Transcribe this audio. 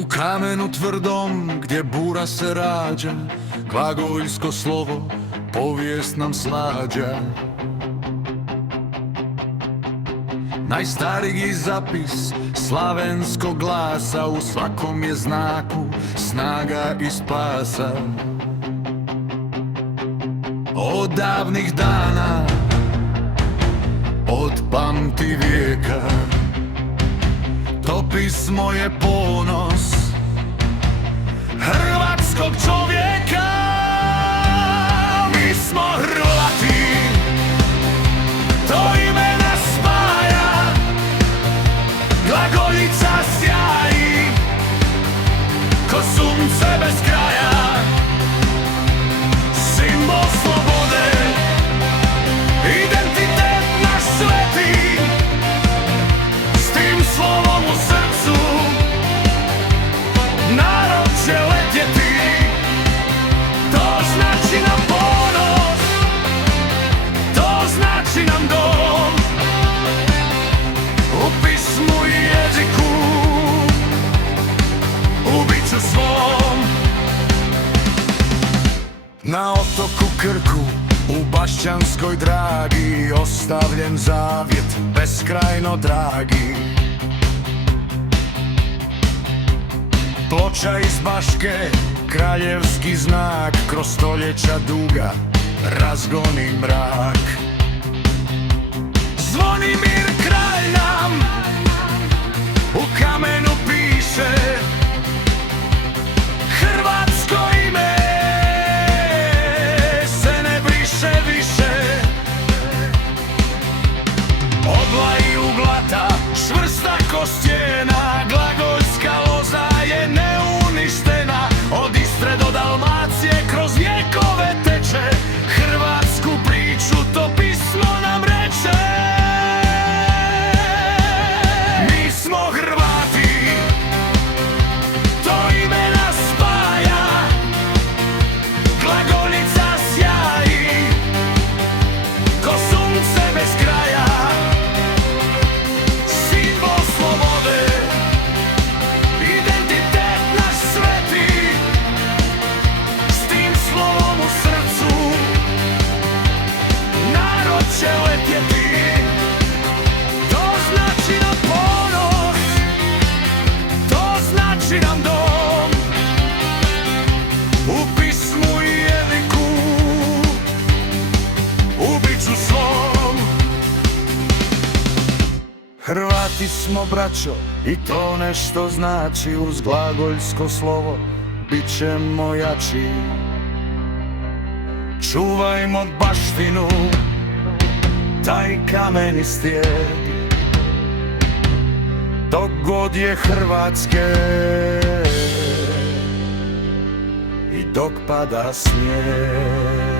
U kamenu tvrdom gdje bura se rađa, glagoljsko slovo povijest nam slađa. Najstariji zapis slavenskog glasa, u svakom je znaku snaga i spasa. Od davnih dana, od pamti vijeka, to pismo je ponos hrvatskog čovjeka. Mi smo Hrvati, to ime nas spaja, glagoljica sjaji ko sunce bez kraja, simbol slobode, identitet naš sveti, s tim slovom u srcu narod će letjeti. To znači nam ponos, to znači nam dom, u pismu i jeziku, u biću svom. Na otoku Krku, u Bašćanskoj dragi, ostavljen zavjet beskrajno dragi. Ploča iz Baške, kraljevski znak, kroz stoljeća duga razgoni mrak. Zvonimir kralj nam u kamenu piše hrvatsko ime, se ne briše više. Obla i uglata, čvrsta ko stijena, glagoljska loza je neuništena. Od Istre do Dalmacije kroz vjekove teče, hrvatsku priču to pismo nam reče. Mi smo Hrvati, to ime nas spaja, glagoljica sjaji ko sunce bez kraja, simbol slobode, identitet naš sveti, s tim slovom u srcu narod će letjeti. To znači nam ponos, to znači nam dom, u pismu i jeziku, u biću svom. Hrvati smo braćo i to nešto znači, uz glagoljsko slovo bit ćemo jači. Čuvajmo baštinu, taj kameni stijeg, dok god je Hrvatske i dok pada snijeg.